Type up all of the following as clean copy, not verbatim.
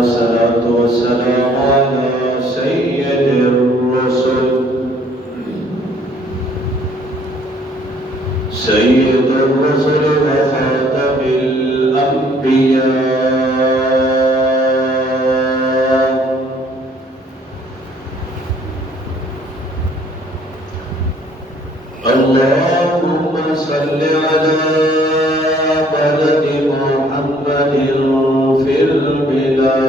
والصلاة والسلام على سيد الرسل وخاتم الأنبياء اللهم صل على بلد محمد في البلاد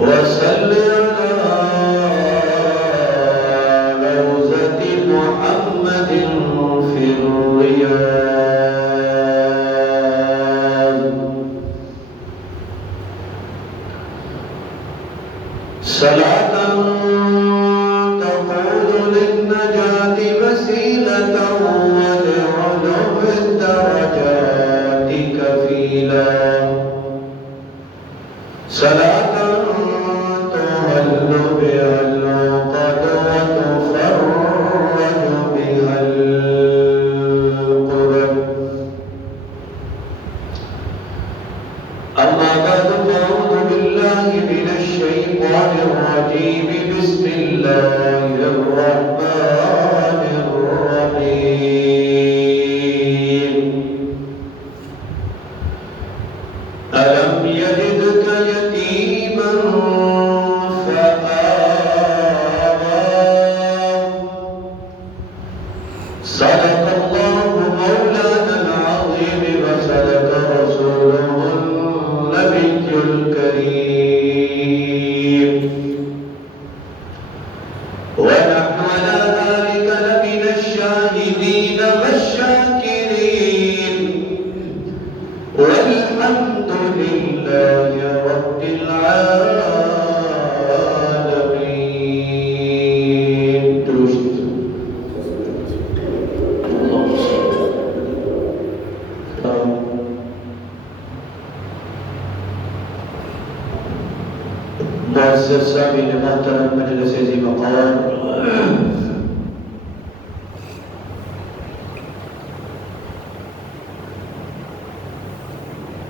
وصل على روضة محمد في الرياض صلاة تقود للنجاة وسيلة ولعلو الدرجات كفيلا صلاة تهل بها العقد وتفرج بها الكرب أما بعد فأعوذ بالله من الشيطان الرجيم بسم الله الرحمن الرحيم ألم يجدك يتيما فآوى صدق الله مولانا العظيم وصدق رسوله النبي الكريم ونحن على ذلك لمن الشاهدين والشاكرين والحمد لله رب العالمين. معزز سامعین محترم مجلس ذی وقار،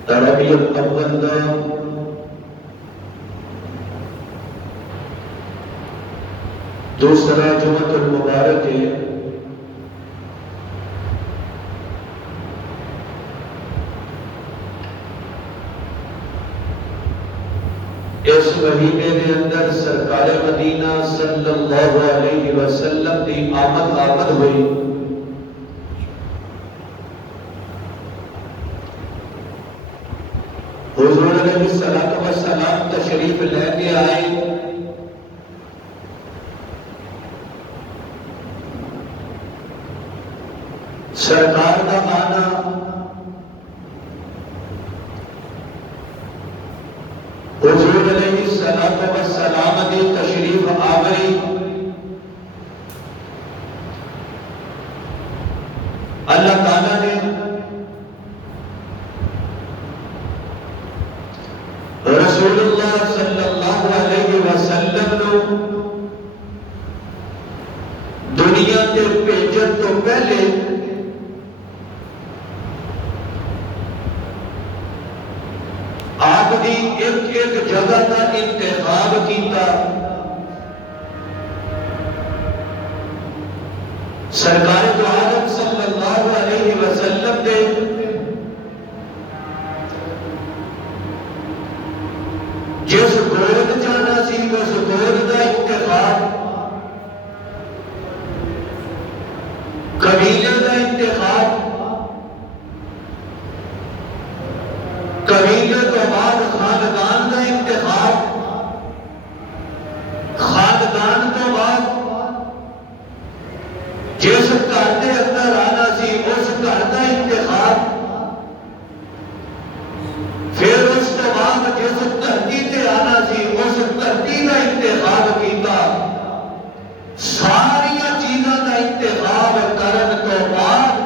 ربیع الاول دا دوسرا جمعۃ المبارک ہے۔ اس مہینے کے اندر سرکار مدینہ صلی اللہ علیہ وسلم کی آمد ہوئی۔ حضور علیہ السلام تشریف لے کے آئے۔ سرکار کا آنا حضور علیہ السلام کی تشریف آوری اللہ تعالیٰ نے رسول اللہ صلی اللہ علیہ وسلم نو دنیا کے بھیجن تو پہلے آپ کی ایک جگہ کا انتخاب کیتا۔ سرکار دو عالم صلی اللہ علیہ وسلم نے جس گود جانا سی اس گود کا انتخاب، قبیلے کا انتخاب، قبیلے تو بعد خاندان کا انتخاب، خاندان تو بعد جس گھر کے اندر آنا سی اس گھر کا انتخاب، پھر اس کے بعد جس دھرتی سے آنا سی اس دھرتی کا انتخاب کیتا۔ ساری چیزوں کا انتخاب کرن تو بعد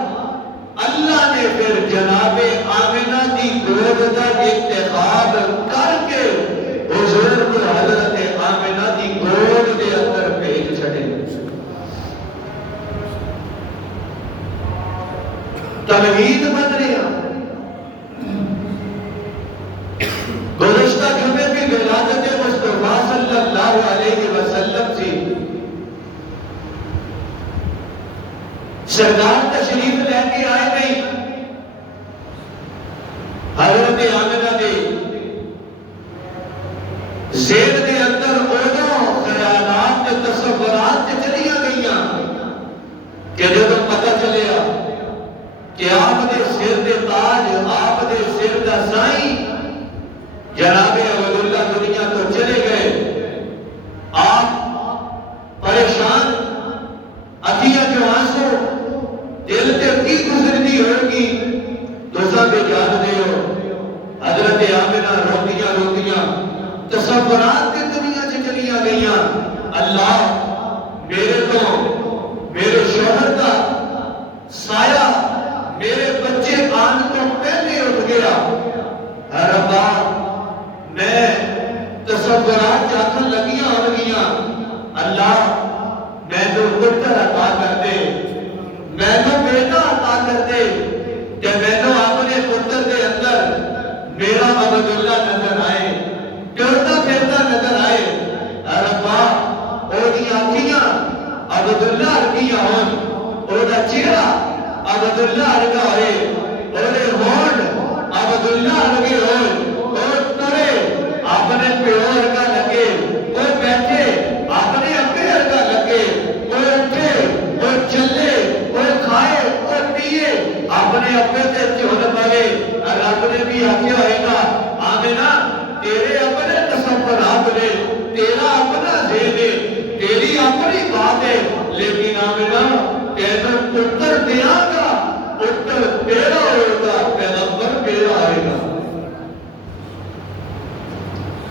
اللہ نے پھر جناب آمنہ کی گود کا انتخاب کر کے حضور کو حضرت آمنہ کی گود کے اندر بھیج چھڑے۔ تمہید بن رہی ہے. گزشتہ جمعے بھی ولادت مصطفیٰ صلی اللہ علیہ وسلم سے سرکار تشریف لے کے آئے نہیں. حضرت آمنہ دے ذہن دے اندر اونوں خیالات تے تصورات تے چلیاں گئیاں کہ جب پتہ چلیا کہ آپ دے سر دے تاج، آپ دے سر دا سائیں جناب عبداللہ دنیا تو چلے گئے. آپ پریشان، اکھیاں جو آنسو دل تے کی گزرتی ہوگی دوسرا بھی جان دے ہو. حضرت آمنہ روتیاں روتیاں تصورات کی دنیا سے چلیاں گئیاں. اللہ میرے تو میرے شوہر کا سایہ میرے بچے آن کو پہلے اٹھ گیا. اے ربا میں تصورات جاکر لگیاں ہو گیاں. اللہ میں تو پتر عطا کر دے، میں تو بیٹا عطا کر دے کہ میں تو اپنے پتر کے اندر میرا عبداللہ نظر آئے، کرتا پھرتا نظر آئے. اے ربا او دی آنکھیاں عبداللہ رکھیاں ہون، او دا چہرہ عبداللہ رکھا ہوئے، او دے ہون عبداللہ رکھے ہوئے، او ترے اپنے پیور کا لگے، او بیٹھے اپنے اپیر کا لگے، او اٹھے او چلے او کھائے او پیے اپنے اپنے سے چہل پڑے. رب نے بھی آکھیا ہوئے گا آمنہ تیرے اپنے تصورات نے، تیرا اپنا ذہن ہے، تیری اپنی بات ہے، لیکن آمنہ تیرا پتر دیا گا، پتر تیرا ہوئے گا، پیغمبر میرا آئے گا.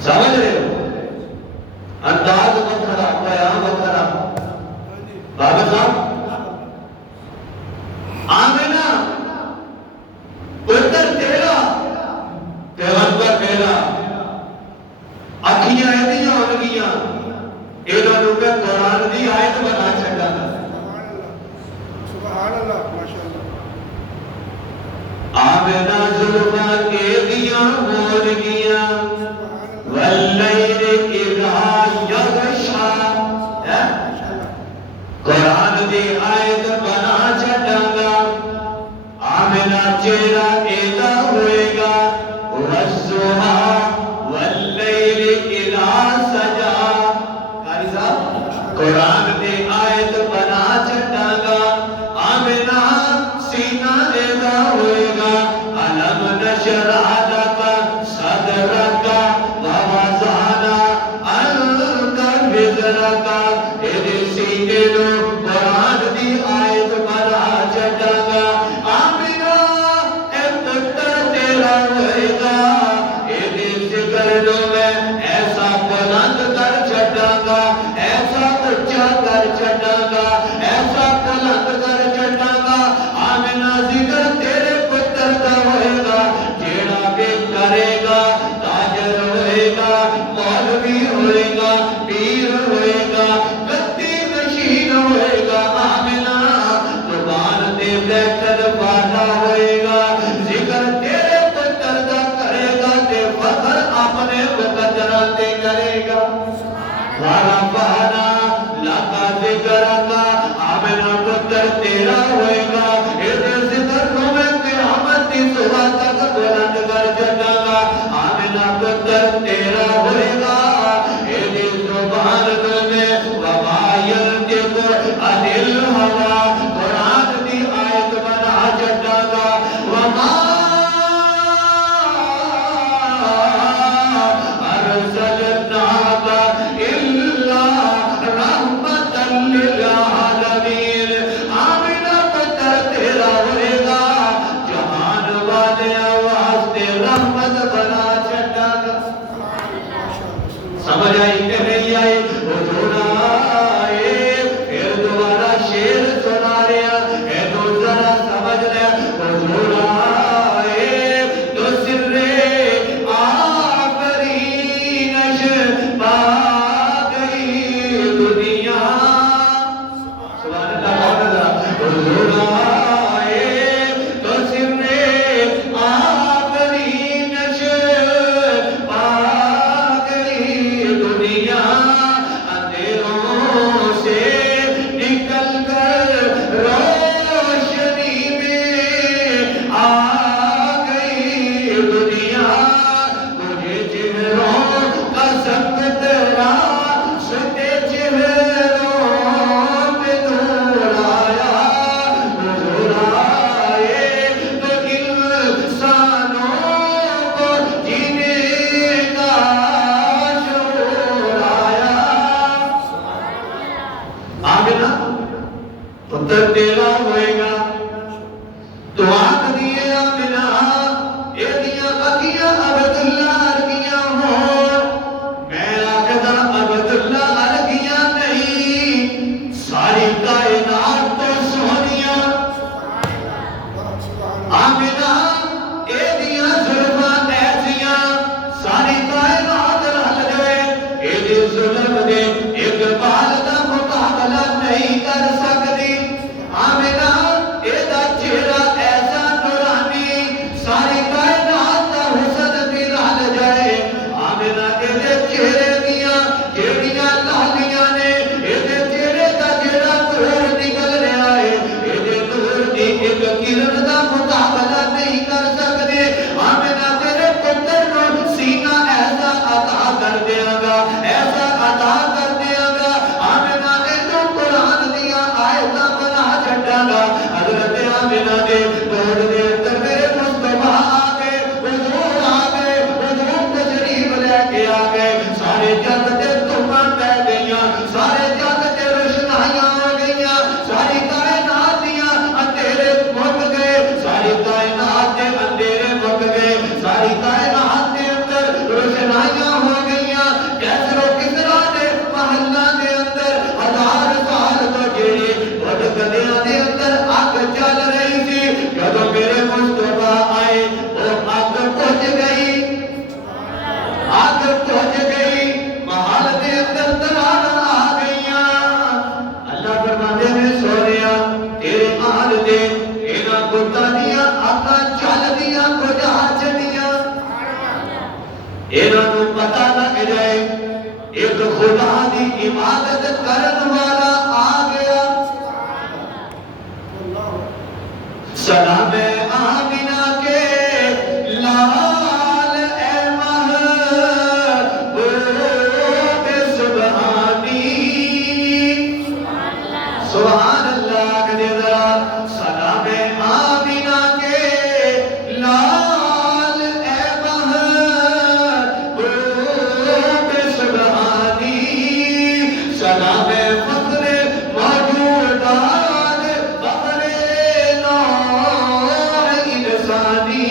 سمجھ رہے ہو؟ انداز بکھرا، بیان بکھرا. بابا صاحب آمنہ پتر تیرا پیغمبر میرا. اکھیاں ایدیاں ہو گیاں اینا نو میں قرآن دی آیت بنا چھڑا. سبحان اللہ ماشاءاللہ. آمنہ ظلمہ ایدیاں ہو گیاں واللیل اذا یغشا. قرآن دی آیت بنا چھڑا گا. آمنہ چہرہ ایدہ ہوئے گا والضحا واللیل اذا سجا. قاری صاحب قرآن دی آیت بنا چھڑا گا. آمنہ سینہ ایدہ ہوئے گا علم نشرح لک صدرک ووضعنا عنک وزرک. ایدے سینے نو قرآن دی آیت بنا چھڑا گا. آمنہ اے پتر تو آنکھ دیے آمنہ اے دیا اکیاں عبداللہ ارگیاں ہو میں آکھدا عبداللہ ارگیاں نہیں ساری کائنات تو سونیاں آمنہ اے دیا ظلمات ایسیاں ساری کائنات رل گئے اے دے ظلم دے ایک بال دا مقابلہ نہیں کر سکتی آمنہ اے دا چہرہ ایسا نورانی ساری کائنات دا حسن بھی رل جائے آمنہ اے دے چہرے دیا جیڑیاں لالیاں نے اے دے چہرے دا جیڑا نور نکل رہا ہے اے دے نور دی ایک کرن دا مقابلہ نہیں کر سکتے آمنہ تیرے پتر نو سینہ ایسا عطا کر دیا گا ایسا عطا کر دیا گا آمنہ اینو قرآن دیا آیتاں بنا چھڈا گا حضرت آمنہ دے توڑ دے اندر میرے مصطفیٰ آگئے حضور آگئے حضور تشریف لے کے آگئے سارے جگ تے تماں پہ گئیاں سارے جگ تے روشنائیاں ہو گئیاں ساری کائنات دیاں اندھیرے مک گئے ساری کائنات دے اندھیرے مک گئے ساری کائنات دے اندر روشنائیاں ہو گئیاں کیسر و کسرا دے محلہ دے اندر ہزار سال تو جیڑی بڑھ گدیاں دے اندر آگ چل رہی تھی جدو میرے مصطفیٰ آئے وہ آگ پہنچ گئی آگ پہنچ گئی محل دے اندر ترانا آ گئیاں اللہ فرماتے میں سونیا تیرے آل دے اینا کتا دیا آقا چل دیا کجا چڑیا اینا نو پتا لگ جائے ایک خدا دی عبادت کرن والا آ گیا سلام آمنہ کے لال اے محبوب سبحانی سبحان اللہ کہتے ذرا سلام آمنہ کے لال اے محبوب سبحانی سلام فخر موجودات فخر نور انسانی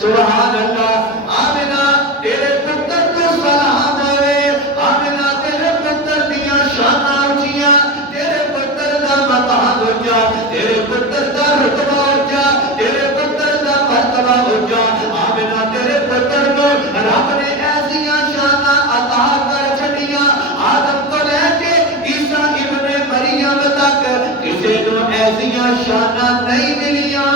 سبحان اللہ آمنہ تیرے پتر کو سلام ہوئے آمنہ تیرے پتر دیا شانہ اچھیاں تیرے پتر دا مقام اچھا تیرے پتر دا رتبہ اچھا تیرے پتر دا مرتبہ اچھا آمنہ تیرے پتر کو رب نے ایسیاں شانہ عطا کر چھڑیاں آدم کو لے کے عیسیٰ ابن مریم تک کسی کو ایسیاں شانہ نہیں ملیاں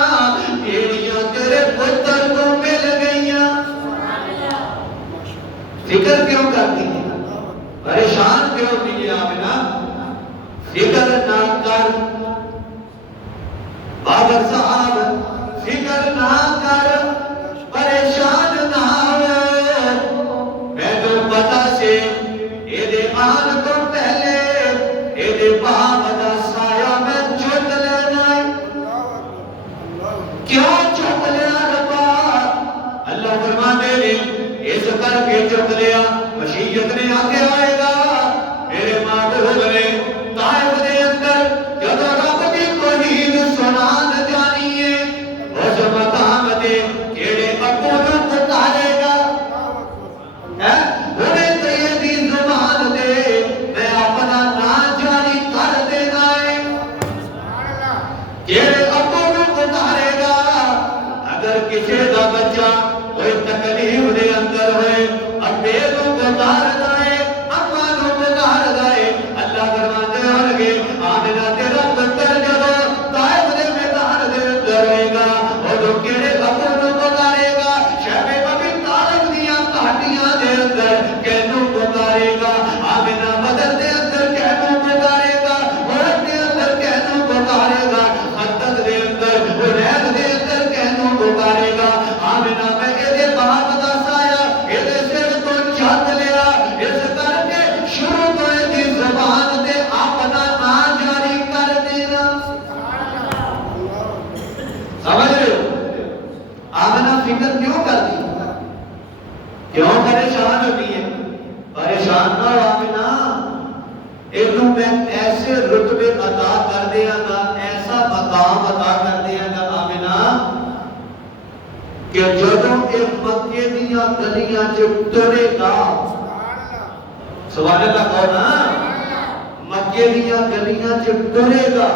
ایڑیاں تیرے پتر کو مل گئیاں فکر کیوں کرتی ہے پریشان کیوں ہوتی ہے آمنہ فکر نہ کر بابر صاحب فکر نہ کر پریشان نہ ہو میں تو پتا سے اے دے آن تو پہلے اے دے باپ دا سایہ میں چھوٹ لینا ہے کیوں چھوٹ لیا ربا اللہ فرماتے نے اس کر کے چھوٹ لیا مشیت نے آگے آئے گا میرے معبود نے طائف دے اندر جب رب دی توحید سنان جانی ہے اس مقام دے کیڑے ابو نو پکارے گا انہیں سیدی زبان دے میں اپنا نام جاری کر دینا ہے کیڑے ابو نو پکارے گا اگر کسی دا بچہ کوئی تکلیف دے اندر ہوئے ابے نو پکار دائے اما نو پکار دائے اللہ فرماتے ہونگے آمنہ تیرا پتر جدو طائف دے میدان دے اندر ہوئے گا وہ جو کیڑے ابو نو پکارے گا شہب ابی طالب دیا کہٹیاں دے اندر کہنو پکارے گا آمنہ بدر دے اندر کہنو پکارے گا مرد دے اندر کہنو پکارے گا خطت دے اندر حرید دے اندر کہنو پکارے گا آمنہ میں ایدے باپ دا سایہ ایدے سر تو چھت لیا اس کر کے شروع تو ایدی زبان دے اپنا نام جاری کر دینا سمجھ رہے ہو آمنہ فکر کیوں کر دی کیوں پریشان ہوتی ہے پریشان نہ ہو آمنہ ایک میں ایسے رتبے عطا کر دیا گا ایسا مقام عطا گلیاں ٹرے گا. سبحان اللہ کہو نا. مکے دیاں گلیاں ٹرے گا.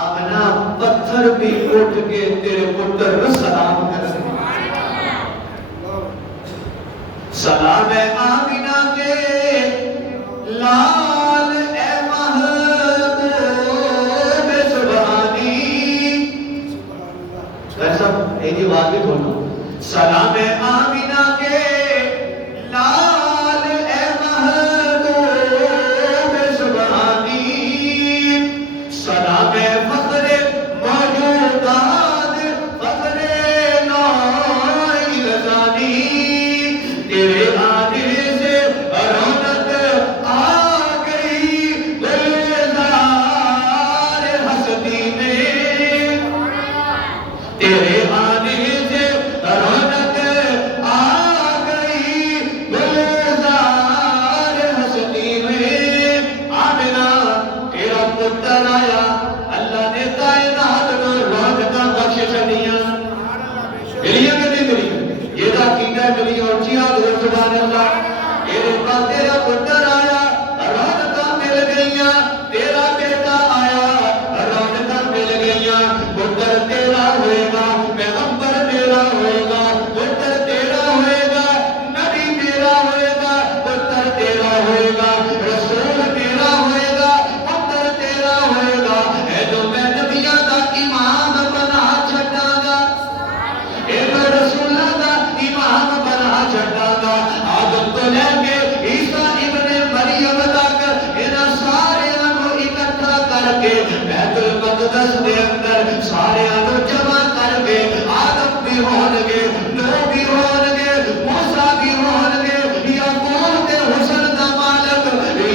آمنہ پتھر بھی اٹھ کے تیرے پتر کو سلام کر دے. سلام ہے آمنہ کے لال اے محبوب سبحانی. ایسا ایک ہی بات بھی کھولو. سلام ہے آمنہ کے لال اے محبوب سبحانی. سلام ہے فخر موجودات فخر نوعی رضانی. تیرے آنے سے رونق آ گئی گلزار ہستی میں. تیرے آنے سے رونق آ گئی گلزار ہستی میں. آمنہ تیرا پتر آیا. اللہ نے کائنات کو رونقاں بخشش دیا. ملیاں کہ نہیں ملی؟ یہ دا عقیدہ ملی اور چیاں دور سبحان اللہ. تیرے پاس تیرا پتر آیا رونقاں مل گئیاں. تیرا بیٹا آیا رونقاں مل گئیاں. پتر تیرا ہوئے گا پیغمبر تیرا ہوئے گا. پتر تیرا ہوئے گا نبی تیرا ہوئے گا. پتر تیرا ہوئے گا رسول تیرا ہوئے گا. پتر تیرا ہوئے گا. اے جو میں نبیاں دا امام بنا چھٹا گا. اے جو رسولہ دا امام بنا چھٹا گا. آدم تو لے کے عیسیٰ ابن مریم تک انہاں ساریاں کو اکٹھا کر کے بیت المقدس دے اندر ساریاں کو جمع کر کے آدم بھی ہون گے نوح بھی ہون گے موسیٰ بھی ہون گے یعقوب دے حسن دا مالک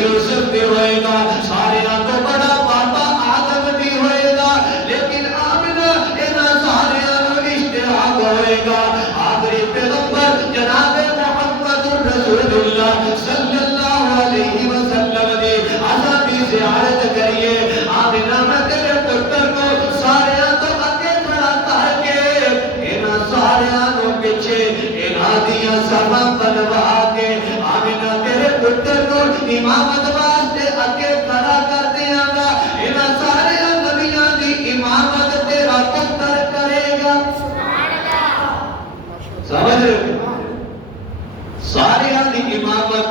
یوسف بھی ہوئے گا. ساریاں کو بڑا پاپا آدم بھی ہوئے گا. لیکن آمنہ انہاں ساریاں کو اشتراک ہوئے گا. آخری پیغمبر جناب محمد رسول اللہ صلی اللہ علیہ وسلم نے عذابی زیارت کریے. آمنہ میں تیرے پتر کو ساریاں تو اکے کھڑا کر کے انہاں ساریاں کو پیچھے انہاں دیاں سبا بنوا کے آمنہ تیرے پتر کو امامت واسطے اکے کھڑا کر دیاں گا. انہاں ساریاں نبیاں دی امامت تیرا پتر کرے گا. سمجھ رہے ہو؟ ساریاں دی امامت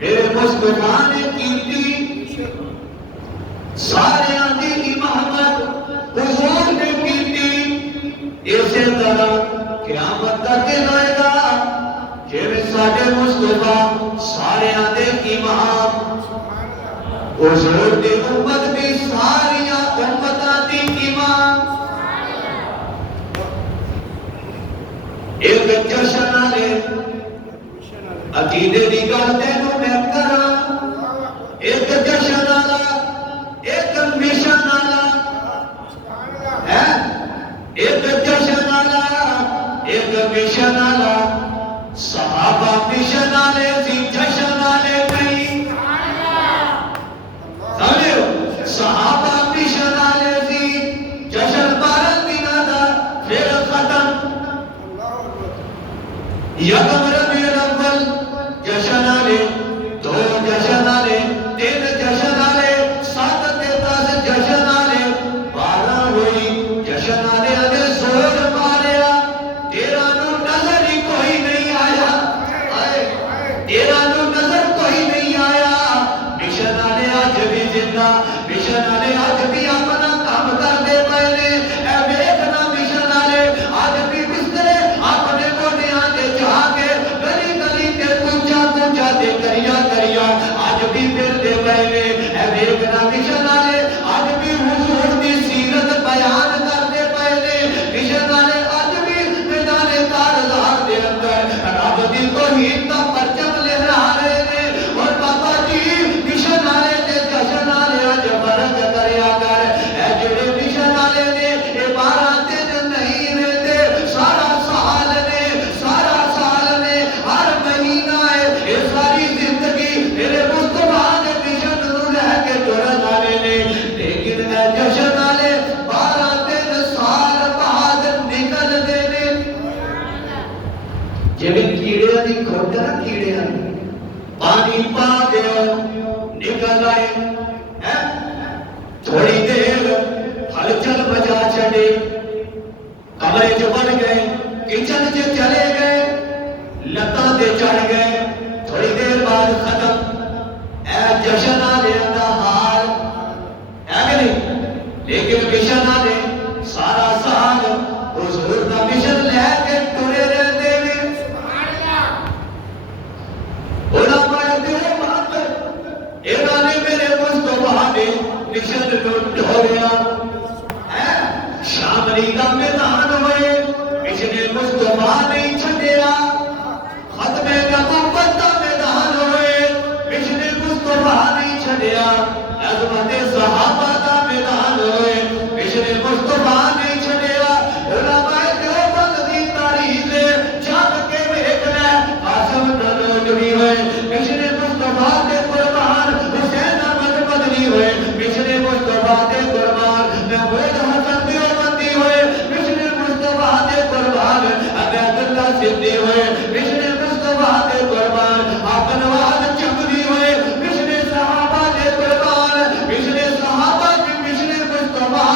میرے مصطفیٰ نے کی تھی. ساریاں دی امامت حضور نے کی تھی. اسی طرح قیامت تک آئے گا کہ ساڈے مصطفیٰ ساریاں دے امام حضور دی امت بھی ساریاں امتاں دی امام. ایک جشن آلے عقیدے دی گل تینوں میں کراں. ایک جشن آلا ایک مشن آلا ہے. ایک جشن آلا ایک مشن آلا. صحابہ مشن آلے سی جشن آلے نہیں. سمجھے ہو؟ صحابہ مشن آلے سی جشن 12 دنوں دا پھر ختم. یکم ربیع الاول جشن آلے 2 جشن آلے 3 جشن آلے 7 تے 10 جشن آلے 12 ہوئی. جشن آلے اگے زور ماریا. تیرا نو نظر ہی کوئی نہیں آیا. تیرا نو نظر کوئی نہیں آیا. مشن آلے آج بھی زندہ. مشن آلے آج بھی اپنا کام کر دے پئے نے. اے ویکھنا مشن آلے آج بھی بسترے اپنے موڈیاں تے جا کے دی کھوٹ نہ کیڑے ہیں پانی پا دیو نکل آئے تھوڑی دیر ہلچل بجا چڑے کمرے جو بن گئے کچن سے چلے گئے لتاں دے چڑھ گئے تھوڑی دیر بعد ختم اے جشن آلے دا حال ہے کہ نہیں لیکن مشن آلے سارا سال حضور دا مشن لے کے ٹرے رہتے ہیں علماء دیو بات اینا نے میرے مصطفیٰ نے مشن لٹ ہو گیا شاملی دا میدان ہوئے مشن مصطفیٰ نہیں چھڑیا ختم نبوت دا میدان ہوئے مشن مصطفیٰ نہیں چھڑیا عظمت صحابہ دا میدان ہوئے مشن مصطفیٰ نہیں چھڑیا علماء دیوبند دی تاریخ جان کے ویکھنا قاسم نانوتوی ہوئے مشن مصطفیٰ دے قربان حسین احمد مدنی ہوئے مشن مصطفیٰ دے قربان محمود حسن دیوبندی ہوئے مشن مصطفیٰ دے قربان عبید اللہ سندھی ہوئے مشن مصطفیٰ دے قربان آپنواد چمدی ہوئے مشن صحابہ دے قربان مشن صحابہ کی مشن مصطفیٰ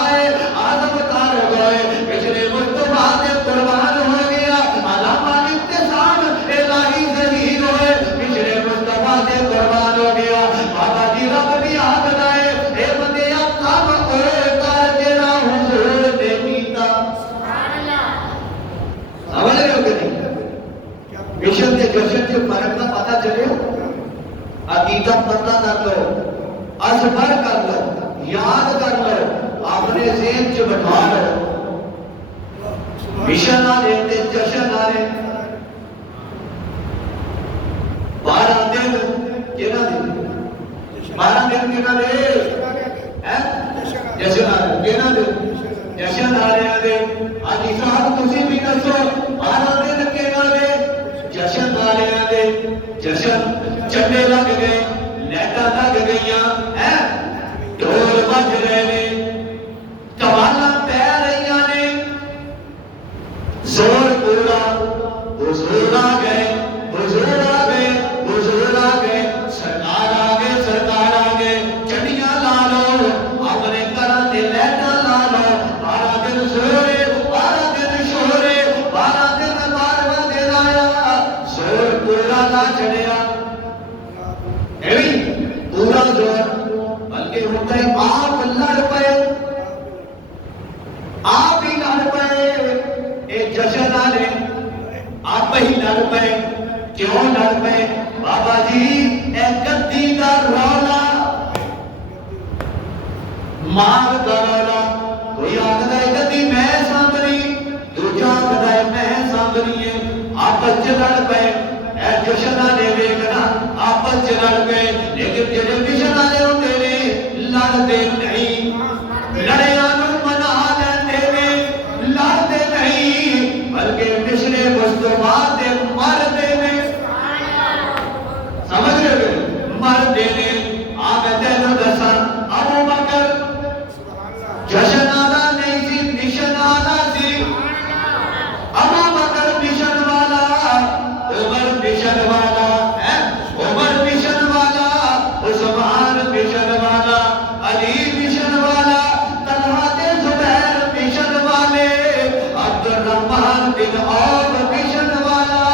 آدم تار ہوئے مشن مصطفیٰ دے قربان ہو گیا علامہ ابتسام الہی ظہیر ہوئے مشن مصطفیٰ دے قربان ہو گیا بابا جی رب بھی آگ لائے اے بندے اب کام ہوئے کار جینا حضور نے کیتا سمجھ رہے ہو کہ نہیں مشن کے جشن کے فرق کا پتہ چلے حقیقت پتہ کر لو ازبر کر لو یاد کر لو اپنے ذہن سے بٹھا لو مشن آ رہے جشن آ رہے 12 دن کہنا دن 12 دن کہنا دے جشن آ رہے کہنا دن جشن آ رہے ہیں آجی صاحب تسی بھی دسو 12 دن کہنا دے جشن آ رہے ہیں جشن چنڈے لگ گئے لیٹا لگ گئیاں ڈھول بج رہے ہیں کمالاں پہ رہیاں نے زور پورا حضور آ گئے حضور آ گئے حضور آ گئے سرکار آ گئے سرکار آ گئے چڑیاں لا لو اپنے گھراں تے لیٹا لا لو 12 دن سورے 12 دن شورے 12 دن 12واں دن آیا زور پورا نہ چڑھیا پورا زور بلکہ ہوتا ہے آپ لڑ پئے آپ ہی لڑ پئے ایک جشن آلے آپ ہی لڑ پئے کیوں لڑ پئے بابا جی اے گدی دا رولا مار دا رولا کوئی آگدہ ہے گدی میں سامبری دوجہ آگدہ ہے میں سامبری ہے آپ لڑ پئے اے جشن آلے ویگنا آپ لڑ پئے لیکن جنہیں مشن آلے ہوتے نے لڑتے نہیں لڑیانوں منا لیتے نے لڑتے نہیں بلکہ مشن مصطفیٰ دے مردے نے سمجھ رہے مردے نے آگے نو دسا ابو بکر جشن آنا نہیں سی مشن آنا سی ابو بکر مشن والا عمر مشن والا عمر مشن والا عثمان مشن والا علی مشن والا طلحہ تے زبیر مشن والے عبد الرحمن بن عوف مشن والا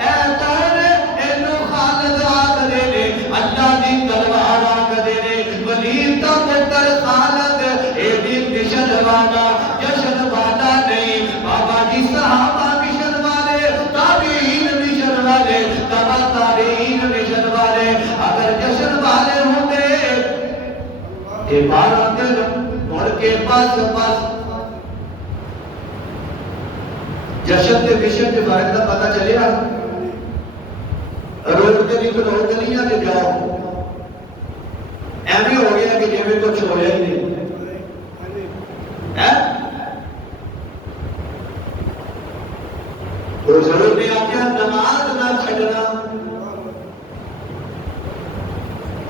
اے تر اینو خالد آکھدے نے اللہ دی تلوار آکھدے نے ولید دا پتر خالد اے بھی مشن والا جشن والا نہیں بابا جی صحابہ مشن والے تابعین مشن والے تبع تابعین مشن والے اگر جشن والے ہوتے یہ 12 دن مڑ کے پاس جشن کے مشن کے فرق کا پتہ چلے روز گلی تو روز گلیاں سے جاؤ ایویں ہو گیا کہ جیویں کچھ ہویا ہی نہیں حضور نے آخیا نماز نہ چھڈنا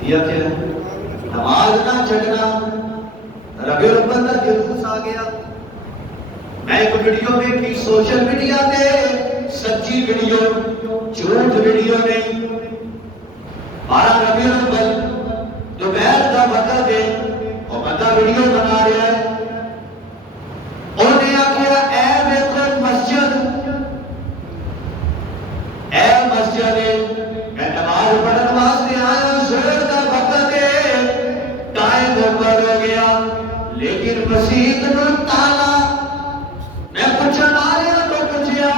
یہ کیا نماز نہ چھڈنا ربیع الاول کا جلوس آ گیا میں ایک ویڈیو دیکھی سوشل میڈیا تے سچی ویڈیو جھوٹ ویڈیو نہیں 12 ربیع الاول دوپہر کا وقت ہے وہ بندہ ویڈیو بنا رہا ہے انہیں آخیا اے دیکھو مسجد اے مسجد میں نماز پڑھنے واسطے آیا زور کا وقت ہے ٹائم اوور ہو گیا لیکن مسجد نو تالا میں پوچھن آ رہا تو پوچھیا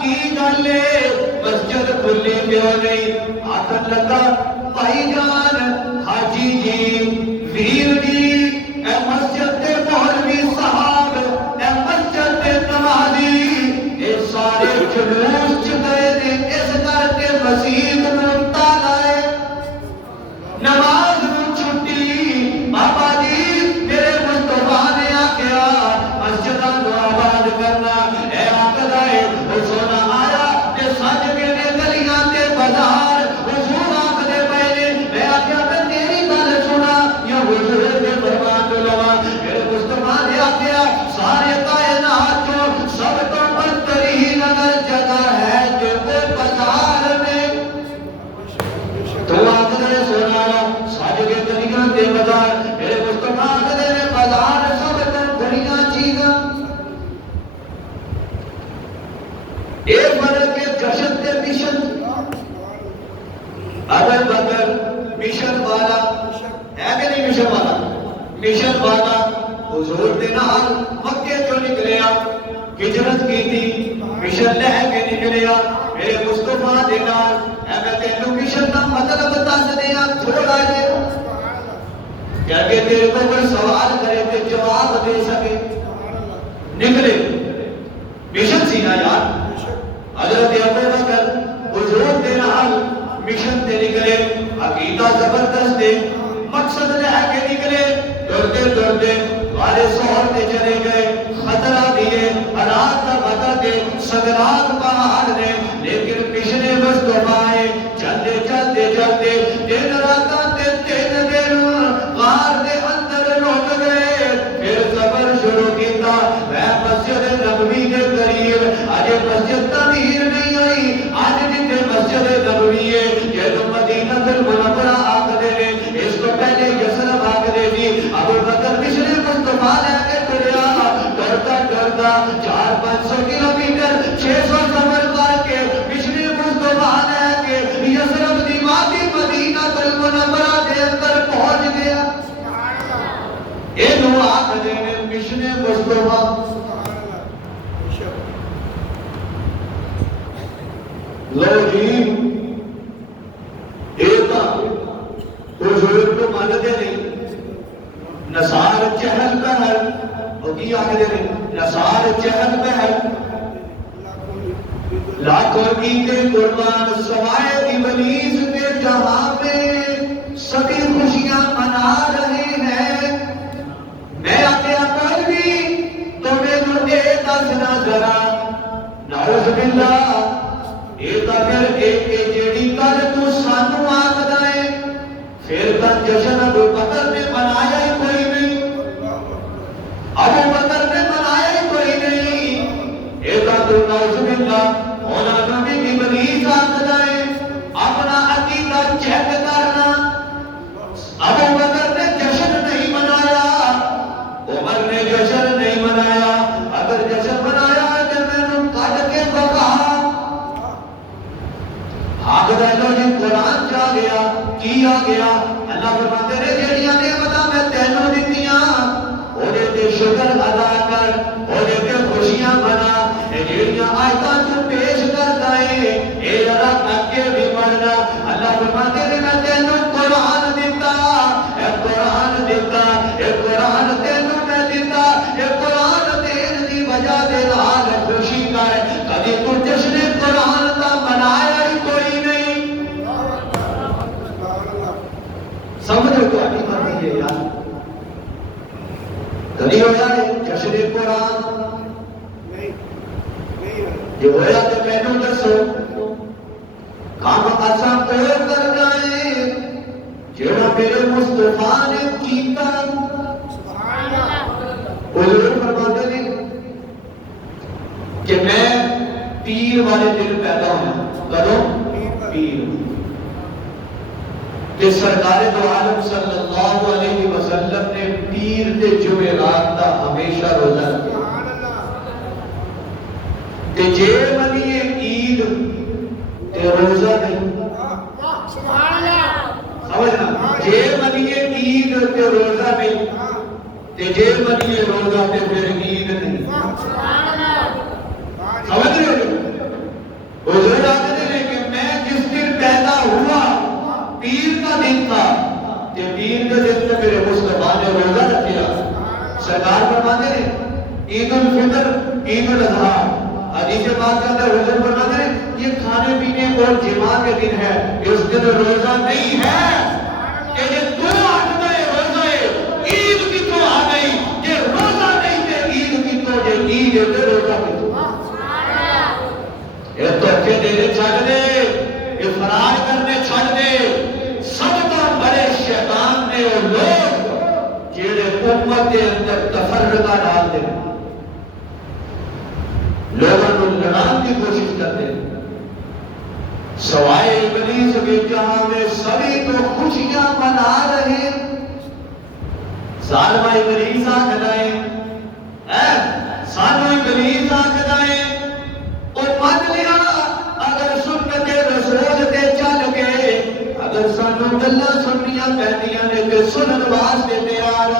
کی گل ہے مسجد کھلی کیوں نہیں آخر لگا بھائی جان حاجی جی ویر جی اے مسجد دے مولوی صاحب اے مسجد دے نمازی اے سارے جلوس چ گئے نے اس کر کے مسجد نو تالا ہے نماز نو چھٹی بابا جی میرے مصطفیٰ نے آخیا مسجداں نو آباد کرنا اے آقا ہے او سونا آیا تے سج کے نے گلیاں تے بازار حضور آکھدے پئے نے میں آخیا میں تیری گل سنا یا حضور دے فرمان تو لوا میرے مصطفیٰ نے آخیا سارے کائنات چوں سب تو بدترین اگر جگہ ہے جو وہ بازار میں تو آکھدے سونا سج کے گلیاں تے بازار میرے مصطفیٰ آکھدے نے بازار سب تو بڑیاں چیزاں اے فرق کے جشن تے مشن ابو بکر مشن والا ہے کہ نہیں مشن والا حضور دے نال مکے چوں نکلیا ہجرت کیتی مشن لے کے نکلیا میرے مصطفیٰ دے نال اے میں تینوں مشن دا مطلب دس دیاں تھوڑا جہا کہ تیرے کو کوئی سوال کرے تے جواب دے سکے نکلے مشن سی نا یار حضرت ابو بکر حضور دے نال مشن تے نکلے عقیدہ زبردست دے مقصد لے کے نکلے ڈرتے والے سور تے چلے گئے خطرہ دیے حالات کا پتہ دے سگرات پہاڑ نے لیکن پچھلے مصطفیٰ چلتے دن راتاں تے 3 دن غار دے اندر لٹ گئے پھر سفر شروع کیتا میں مسجد نبوی کے قریب اجے مسجد تعمیر نہیں ہوئی اج جتنے مسجد نبوی ہے جدوں مدینہ المنورہ آکھدے نے اس کو پہلے یثرب آکھدے جی ابو بکر پچھلے مصطفیٰ لے کے ٹریا ڈرتا 400-500 کلومیٹر 600 سفر کر کے پچھلے مصطفیٰ لے کے یثرب دی وادی مدینہ المنورہ دے اندر پہنچ گیا اینو آکھدے نے پچھلے مصطفیٰ لو جی ایتا حضور کو مانتے نہیں نصار چہل پہل وہ کی آگے دے نصار چہل پہل لاکھوں کی کے قربان سوائے ابلیس کے جہاں میں سبھی خوشیاں منا رہے ہیں میں آتے اپر بھی تمہیں دے دسنا ذرا نعوذ باللہ ایتا پھر ایک جیڑی کر تو سانو آکھدا ہے پھر تا جشن ابو بکر نے منایا ہی کوئی نہیں ابو بکر نے منایا ہی کوئی نہیں ایتا تو نعوذ باللہ ہونا نبی کی ابلیس آکھدا ہے اپنا عقیدہ چیک کرنا ابو بکر نے جشن نہیں منایا عمر نے جشن نہیں منایا اگر جشن منایا تو میں نے کٹ کے بکا آگدہ لو جی قرآن جا گیا کیا گیا اللہ فرماتے رہے جیڑیاں نعمتاں میں تینوں دیتیاں اونے تے شکر ادا کر اونے تے خوشیاں منا اے جیڑیاں آیتاں تو پیش کرتا ہے اے ذرا اگے بھی پڑھنا اللہ فرماتے رہے میں تینوں قرآن دیتا اے قرآن دیتا اے قرآن تینوں میں دیتا اے قرآن دین دی وجہ دے نال خوشی کر کبھی تو جشن قرآن دا منایا ہی کوئی نہیں سمجھو تو آنی مرضی ہے یار کبھی ہویا ہے جشن قرآن یہ ہویا تو میں نے دسو کام ایسا اور کر جائے جڑا میرے مصطفیٰ نے کیتا حضور فرماتے ہیں کہ میں پیر والے دن پیدا ہونا. کرو پیر. کہ سرکار دو عالم صلی اللہ علیہ وسلم نے پیر دے جمعرات دا ہمیشہ روزہ رکھا. کہ جے منیے عید تے روزہ نہیں. سمجھنا, جے منیے عید تے روزہ نہیں, تے جے منیے روزہ تے پھر عید نہیں. سمجھ رہے ہو؟ حضور آتے ہیں کہ میں جس دن پیدا ہوا پیر کا دن تھا, کہ پیر کے دن میں میرے مصطفیٰ نے روزہ رکھا. سرکار فرماتے ہیں عید الفطر عید الاضحیٰ حدیث پاک کے اندر حضور فرماتے ہیں یہ کھانے پینے اور جماع کے دن ہے, اس دن روزہ نہیں ہے. کہ یہ تو آ گئے روزہ عید کی تو آ گئی, یہ روزہ نہیں کہ عید کی تو یہ عید ہے روزہ کی تو. یہ تو اچھے دینے چھڑ دے, افراد کرنے چھڑ دے. سب تو بڑے شیطان نے وہ لوگ جیڑے امت کے اندر تفرقہ ڈال دے, لوگوں کو لڑان کی کوشش کرتے. سوائے ابلیس کے جہاں میں سبھی تو خوشیاں منا رہے. ظالمہ ابلیس آکھدائے, سانو ابلیس آکھدائے اور مان لیا اگر سنت رسول تے چل گئے, اگر سانو گلاں سننیاں پیندیاں نے تے سنن واسطے تیار.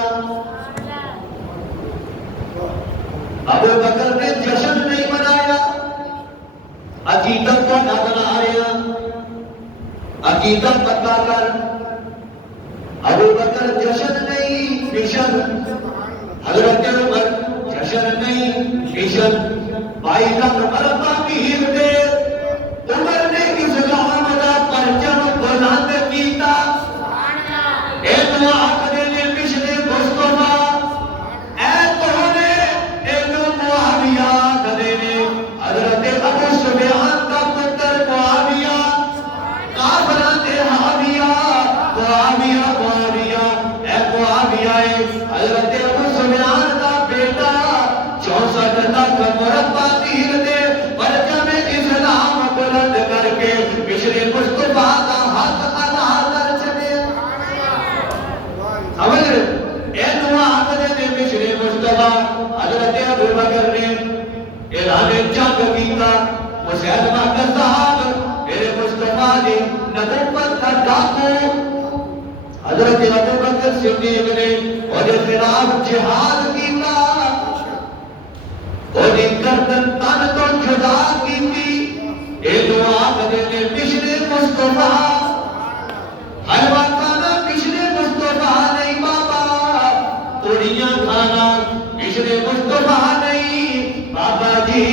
ابو بکر نے جشن نہیں منایا, عقیدت کو نہ بنا رہا, عقیدت پتا کر. ابو بکر جشن نہیں مشن, حضرت عمر جشن نہیں مشن. بھائی کا مربع بھی ہلتے, عمر نے اسلام کا پرچم بلند کیتا. اے تو آخر نے پچھلے مصطفیٰ, اے تو نے اے تو معاویہ کدے نے حضرت ابو سفیان کا پتر معاویہ, کافران دے حاویہ معاویہ معاویہ, اے معاویہ حضرت ابو سفیان کا بیٹا 64 لاکھ مربع تیر دے پرچم اسلام بلند کر کے پچھلے مصطفیٰ کا حق ادا کر چھڑے. سمجھ اے دعا حق دے پچھلے مصطفیٰ حضرت ابو بکر نے اعلان جنگ کیتا. مسیلمہ کذاب میرے مصطفیٰ نے نبوت کا ڈاکو حضرت ابو بکر صدیق نے اور خلاف جہاد کیتا. اور ایک گردن تن تو جدا کیتی. اے دعا کرے نے پچھلے مصطفیٰ, حلوہ کھانا پچھلے مصطفیٰ نہیں بابا, توڑیاں کھانا پچھلے مصطفیٰ نہیں بابا جی,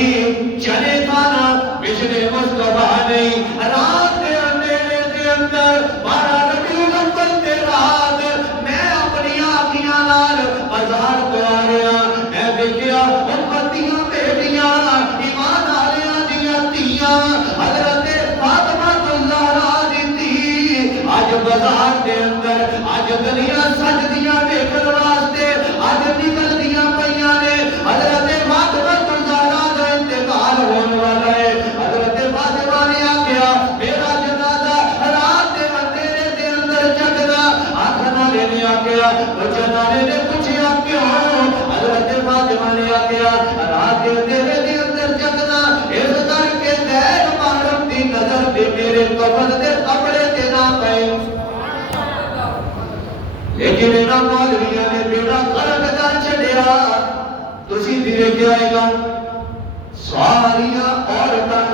چنے کھانا پچھلے مصطفیٰ نہیں. رات کے اندھیرے کے اندر 12 ربیع الاول کے رات میں اپنی آنکھیاں نال بازار کو آ رہا, میں دیکھیا امتیاں بیٹیاں ایمان آلیاں دیاں تیاں حضرت فاطمہ الزہرا دی. آج بازار کے اندر آج گلیاں سج دیاں دیکھن واسطے آج نکل دیاں پیاں نے. حضرت فاطمہ الزہرا دا انتقال ہونے والا ہے. حضرت فاطمہ نے آکھیا میرا جنازہ رات کے اندھیرے کے اندر چکنا. آنکھنا لینے آکھیا, وہ جنازے نے پوچھیا کیوں؟ حضرت فاطمہ نے آکھیا رات کے اندھیرے کے اندر چکنا اس کر کے غیر محرم دی نظر دے میرے کفن دے کپڑے تے نہ پئے. لیکن انہاں مولویاں نے بیڑا غرق کر چھڈیا. تسی دیکھے کیا آئے گا ساریاں عورتاں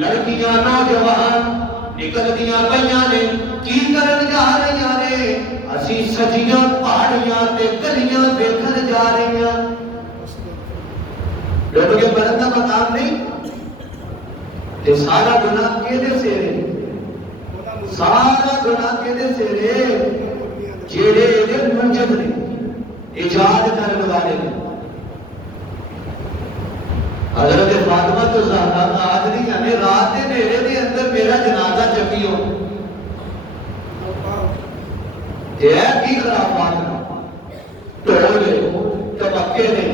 لڑکیاں نوجوان نکل دیاں پیاں نے کی کرن جا رہیاں نے. اسی سجیاں پہاڑیاں تے گلیاں دیکھن جا رہیاں. لوگوں کے بلند کا مقام نہیں. تے سارا گناہ کیدے سے رہے, سارا گناہ کیدے سے رہے جیڑے دے موجب نے ایجاد کرنے والے نے. حضرت فاطمہ تو زہرا آدمی ہمیں رات دے نیرے دے اندر میرا جنازہ چکیو. یہ کی خرافات ٹولے تبکے نے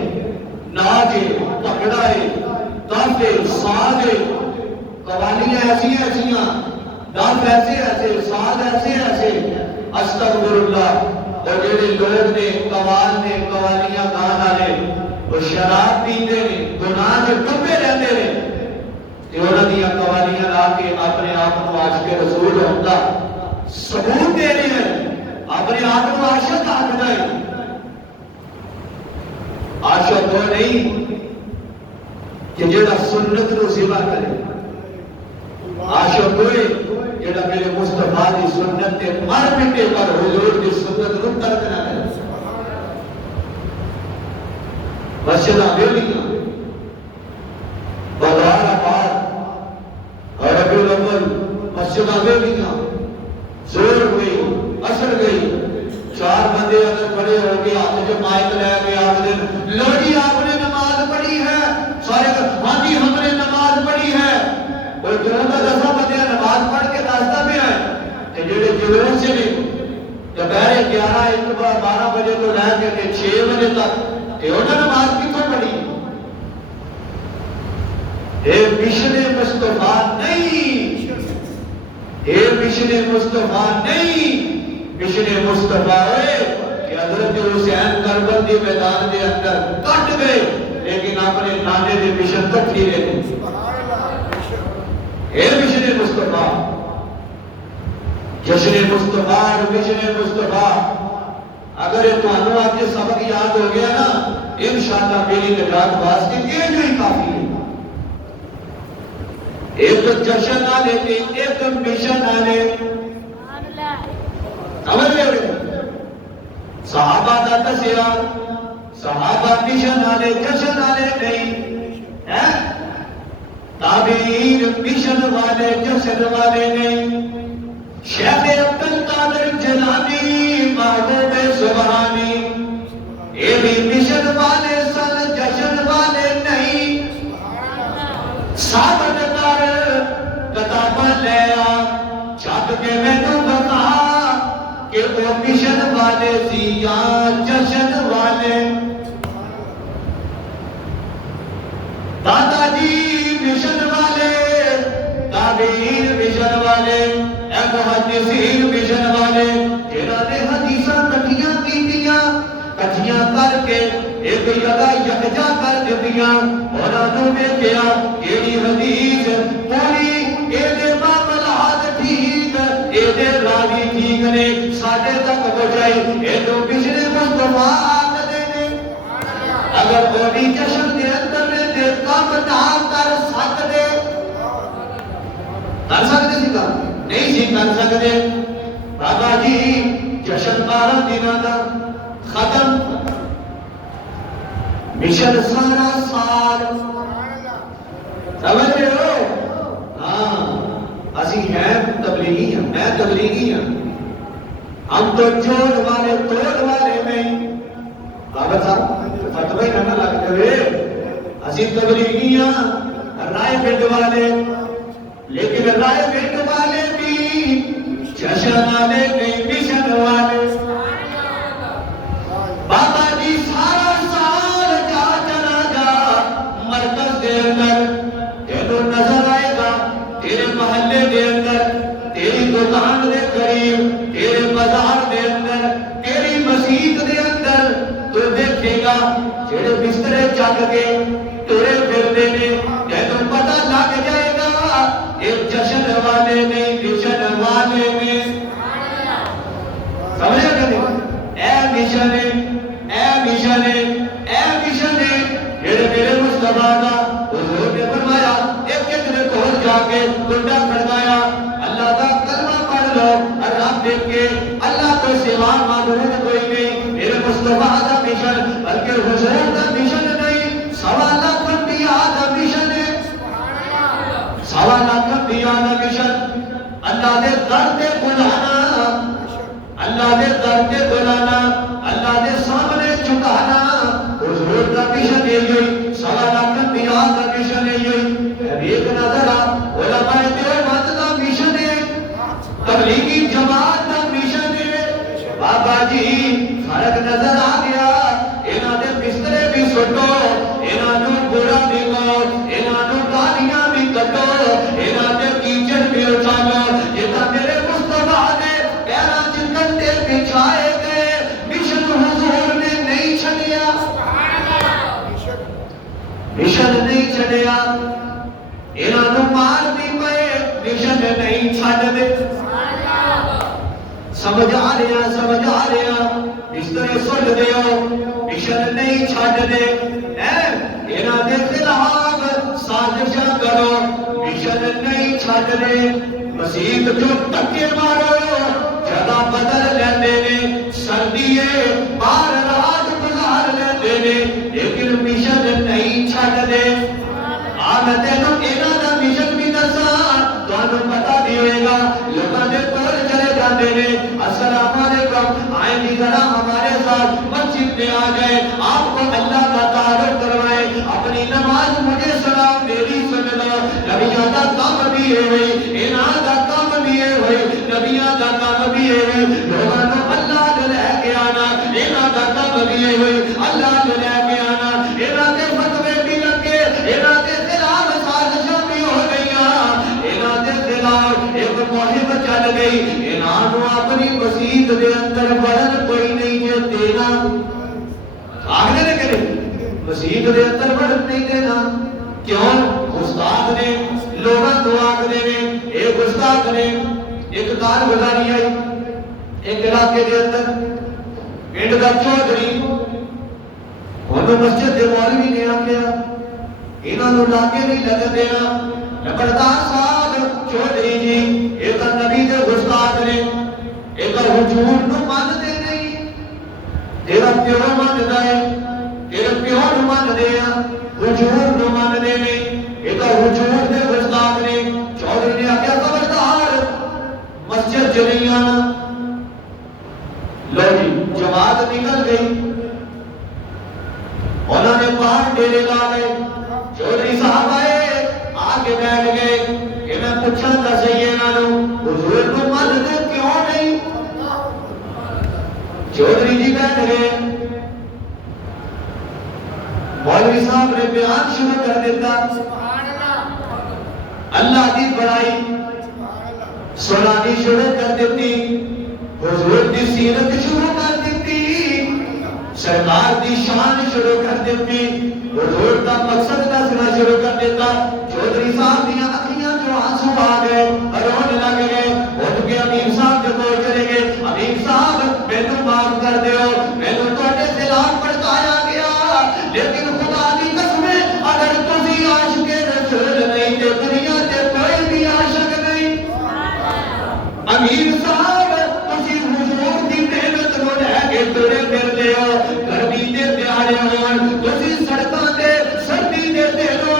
ناجے پکڑائے کافر دے ساز قوالیاں ایسی ایسیاں دم ایسے ایسے ساز ایسے ایسے استغفر اللہ اور جڑے لوگ نے قوالیاں گان والے وہ شراب پیندے نے گناہ چ ڈبے رہندے نے تے انہاں دیاں قوالیاں لا کے اپنے آپ کو عاشق رسول ہوتا ثبوت دے رہے ہیں اپنے آپ کو عاشق آکھدا ہے عاشق وہ نہیں کہ جڑا سنت نو سوا کرے عاشق ہوئے جڑا میرے مصطفیٰ دی سنت تے مر مٹے پر حضور دی سنت نو ترک نہ کرے مسجداں ویلیاں بازار آباد اور ربیع الاول مسجداں ویلیاں زور ہوئی اثر گئی چار بندے اگر کھڑے ہو کے ہاتھ جو مائک لے کے آگے لو جی آپ نے نماز پڑھی ہے سارے ہاں جی ہم نے نماز پڑھی ہے اور جو دسا بندے نماز پڑھ کے دستا بھی ہے کہ جڑے جلوس سے بھی دوپہر 11 12 بجے تو لے کے 6 بجے تک یہ انہوں نے نماز کتوں پڑھی اے مشن مصطفیٰ نہیں اے مشن مصطفیٰ نہیں مشن مصطفیٰ ہے کہ حضرت حسین کربل کے میدان کے اندر کٹ گئے لیکن اپنے نانے کے مشن تک ہی رہے اے مشن مصطفیٰ جشن مصطفیٰ اور مشن مصطفیٰ اگر یہ تمہوں آج یہ سبق یاد ہو گیا نا انشاءاللہ میری نجات واسطے یہ جو ہی کافی ہے ایک جشن آنے تھے ایک مشن آنے سمجھ لے رہے صحابہ دا دسیا صحابہ مشن آنے جشن آنے نہیں تابعین مشن والے جشن والے نہیں شیخ عبدالقادر جیلانی محبوب سبحانی یہ بھی مشن والے سن جشن والے نہیں ثابت کر کتاباں لے آ چھپ کے مینوں بتا کہ وہ مشن والے سی یا جشن والے دادا جی مشن والے تابعین مشن والے اے محدثین مشن والے جنہاں نے حدیثاں کٹھیاں کر کے ایک جگہ یکجا کر دتیاں انہاں نوں ویکھیا کیڑی حدیث پوری اے دے معاملات ٹھیک اے دے راوی ٹھیک نے ساڈے تک پہنچائی اے تو پچھلے مصطفیٰ آکھدے نے اگر کوئی جشن دے اندر دے کام نہ کر سکدے سی کا نہیں سی کر سکدے بابا جی جشن 12 دنوں دا ختم مشن سارا سال سمجھ رہے ہو ہاں اسی ہیں تبلیغی ہیں میں تبلیغی ہیں ہم تو جوڑ والے توڑ والے نہیں بابا صاحب فتوہ ہی نہ لگ کرے اسی تبلیغی ہیں رائے پنڈ والے لیکن رائے پنڈ والے بھی جشن والے نہیں مشن والے بابا جی سارا سال جا چلا جا مرکز دے اندر تینوں نظر آئے گا تیرے محلے دے اندر تیری دکان دے قریب تیرے بازار دے اندر تیری مسجد دے اندر تو دیکھے گا جڑے بسترے چک کے تورے پھردے نے تینوں پتہ لگ جائے گا ایک جشن والے نے مشن والے نے سمجھا کہ اے مشن جڑے میرے مصطفیٰ دا حضور نے فرمایا ایک ایک نے کول جا کے کنڈا کھڑکایا اللہ دا کلمہ پڑھ لو اور رب دیکھ کے اللہ کو سوا معبود کوئی نہیں میرے مصطفیٰ دا مشن بلکہ حضور دا مشن نہیں 1.25 لاکھ انبیاء دا مشن ہے 1.25 لاکھ انبیاء دا مشن اللہ دے در تے بلانا اللہ دے در تے بلانا اللہ دے سامنے جھکانا حضور کا مشن یہ ہوئی 1.25 لاکھ انبیاء کا مشن یہ ہوئی ایک نظر علماء دیوبند کا مشن ہے تبلیغی جماعت کا مشن ہے بابا جی فرق نظر آ گیا انہاں دے بسترے بھی سٹو انہاں نوں برا بھی کہو انہاں نوں مشن نہیں چھڑیا انہاں نوں مار دی پئے مشن نہیں چھڈ دے سمجھ آ رہا اس طرح سن دیو مشن نہیں چھڈ دے انہاں دے خلاف سازشاں کرو مشن نہیں چھڈ دے مسیح جو ٹکے مارو جگہ بدل لیندے نے سردی ہے باہر رات گزار لیندے نے لیکن مشن نہیں چھڈ دے تینوں انہاں دا مشن بھی دساں تانوں پتہ نہیں ہوئے گا لوگاں دے کول چلے جاندے نے السلام علیکم آئیں جی ذرا ہمارے ساتھ مسجد میں آ جائے آپ کو اللہ کا تعارف کروائے اپنی نماز مجھے سلام میری سن لو نبیوں دا کام بھی ہے انہاں دا کام بھی ہے نبیوں دا کام بھی ہے لوگاں نوں اللہ دے لے کے آنا انہاں دا کام بھی ہے اللہ دے لے کے آنا انہاں دے فتوے بھی لگے انہاں دے خلاف سازشاں بھی ہو گئیاں انہاں دے خلاف ایک مہم چل گئی انہاں نوں اپنی مسجد دے اندر بڑھن کوئی نہیں جے دینا آگے نے کہ مسجد دے اندر بڑھن نہیں دینا کیوں استاد نے لوگاں تو آگے نے ایک استاد نے ایک کار گزاری آئی ایک علاقے دے اندر پنڈ دا چودھری انہوں مسجد دے مولوی نے آکھیا انہاں نوں لاگے نہیں لگ دینا نمبردار صاحب چودھری جی ایک نبی دے استاد نے ایک حضور نوں مان دے نہیں تیرا پیو ماندا ہے تیرے پیو نوں مان دے حضور نوں مان دے نہیں ایک حضور دے استاد نے چودھری نے آکھیا خبردار مسجد چ نہیں آنا لو جی جماعت نکل گئی انہوں نے باہر ڈیرے لا گئے چودھری صاحب آئے آگے بیٹھ گئے کہ میں پوچھا تھا سیدنا نو حضور کو مانتے کیوں نہیں چودھری جی بیٹھ گئے مولوی صاحب نے بیان شروع کر دیتا اللہ کی بڑائی سنانی شروع کر دیتی حضور کی سیرت شروع کر دیتی سرکار دی شان شروع کر دیتی حضور کا مقصد دسنا شروع کر دیتا چودھری صاحب دیاں اکھیاں جو آنسو آ گئے رونے لگ گئے اٹھ کے امیر صاحب کے کول چلے گئے امیر صاحب مینوں معاف کر دیو مینوں تواڈے خلاف بھڑکایا گیا لیکن خدا دی قسم اگر تسی عاشق رسول نہیں تے دنیا تے کوئی بھی عاشق نہیں امیر صاحب تسی حضور دی محنت نوں لے کے ترے پھردے ہو گرمی دے پیارے ہون تسی سڑکاں تے سردی دے دنوں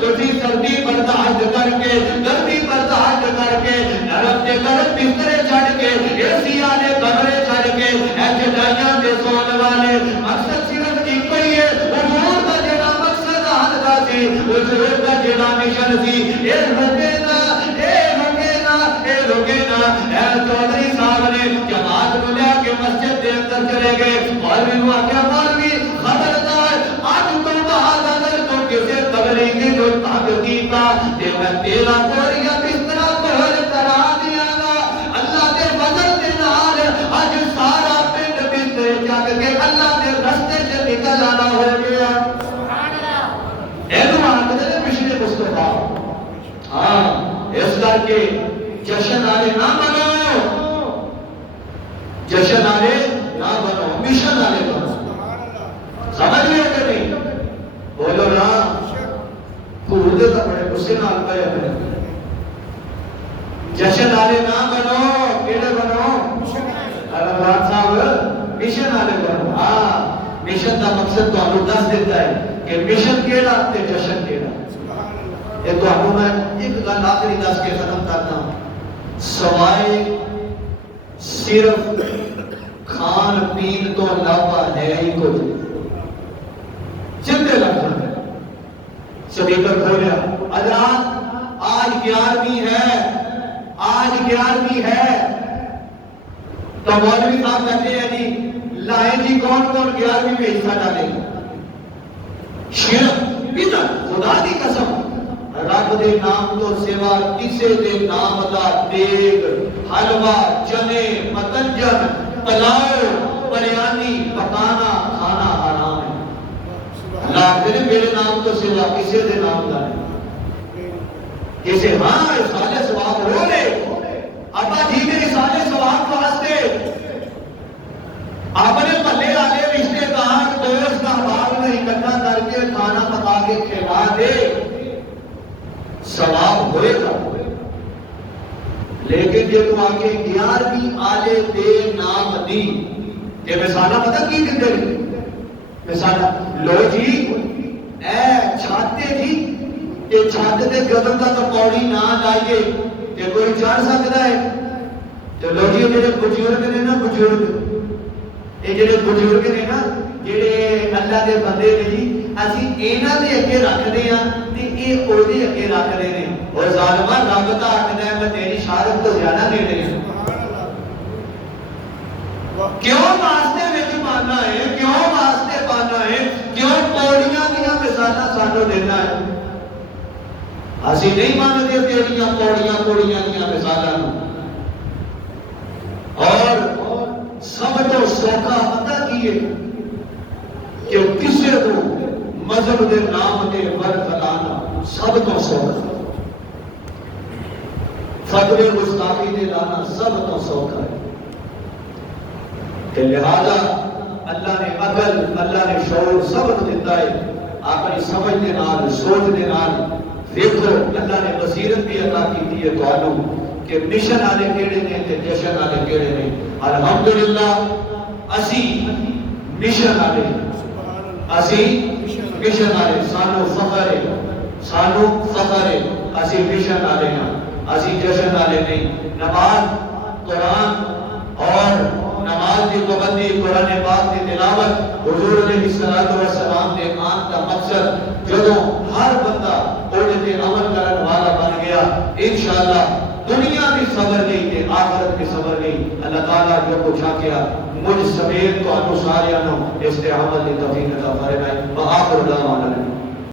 تسی سردی برداشت کر کے گرمی برداشت کر کے نرم تے گرم بسترے چھڈ کے اے سی والے کمرے چھڈ کے اے چٹائیاں تے سون والے مقصد صرف ایک ہی ہے حضور دا جڑا مقصد حال دا سی حضور دا جڑا مشن سی اے رکے نا اے رکے نا اے رکے نا اے چودھری صاحب نے جماعت کو لے کے مسجد دے اندر چلے گئے مولوی نو آکھیا مولوی خبردار اج تو بعد اگر تو کسے تبلیغی جو تنگ کیتا تے میں تیرا کوریا بسترا کھول کرا دیاں گا اللہ دے فضل دے نال اج سارا پنڈ بسترے جگ کے اللہ دے رستے چ نکل آنا ہو گیا سبحان اللہ اے تو آکھدے نے مشن مصطفیٰ ہاں اس کر کے جشن والے نہ بنو جشن والے نہ بنو مشن والے بنو سمجھ لیا کہ نہیں بولو نا خود تو بڑے غصے نال پے اپنے جشن والے نہ بنو کیڑے بنو عمران صاحب مشن والے بنو ہاں مشن کا مقصد تو ہم دس دیتا ہے کہ مشن کیڑا تے جشن کیڑا یہ تو ہم میں ایک گل آخری دس کے ختم کرتا ہوں سوائے صرف کھان پین تو علاوہ ہے ہی کچھ چلتے لگ جاتے سپیکر کھولیا حضرات آج 11ویں ہے آج 11ویں ہے تو مولوی صاحب کہتے ہیں جی لائیں جی کون کون 11ویں میں حصہ ڈالے گا شرک بدعت خدا دی قسم رب دے نام تو سوا کسے دے نام دا دیگ حلوہ چنے متنجن پلاؤ بریانی پکانا کھانا حرام ہے اللہ میرے نام تو سوا کسی دے نام دا نہیں کسی ہاں سالے ثواب ہو رہے ابا جی کے سالے ثواب واسطے اپنے پلے والے رشتے دار دوست احباب میں اکٹھا کر کے کھانا پکا کے کھلا دے ثواب ہوئے گا لیکن جب آ کے 11ویں آلے دے نام دی کہ مثالہ پتہ کی دے مثالہ لو جی اے چھاتے جی کہ چھاتے دے قدم کا تو پوڑی نہ لائیے کہ کوئی چڑھ سکتا ہے تو لو جی جڑے بزرگ نے نا بزرگ یہ جڑے بزرگ نے نا جڑے اللہ دے بندے نے جی اسی انہاں دے اگے رکھدے ہاں تے اے او دے اگے رکھدے نے اور ظالما رب دا آکھدا ہے میں تیری شہادت تو زیادہ نیڑے ہوں کیوں واسطے وچ پانا ہے کیوں واسطے پانا ہے کیوں پوڑیاں دیاں مثالاں سانو دینا ہے اسی نہیں مانتے تیریاں پوڑیاں دیاں مثالاں اور سب تو سوکھا پتہ کی ہے کہ کسے کو مذہب دے نام دے برخلانا سب تو سوکھا فتوے گستاخی دے لانا سب تو سوکھا ہے کہ لہذا اللہ نے عقل اللہ نے شعور سب کو دیتا ہے اپنی سمجھ دے نال سوچ دے نال دیکھو اللہ نے بصیرت بھی عطا کی ہے تو کہ مشن والے کیڑے نے تے جشن والے کیڑے نے الحمدللہ اسی مشن والے اسی مشن والے سانو فخر ہے اسی مشن والے ہیں اسی جشن والے نہیں نماز قرآن اور نماز کی پابندی قرآن پاک کی تلاوت حضور علیہ السلام نے آن کا مقصد جدوں ہر بندہ اوڑے عمل کرنے والا بن گیا انشاءاللہ دنیا بھی صبر گئی کہ آخرت بھی صبر گئی اللہ تعالیٰ جو کچھ کیا مجھ سمیت تو انو ساریانوں استعامل توفیق عطا فرمائے وآخر دعوانا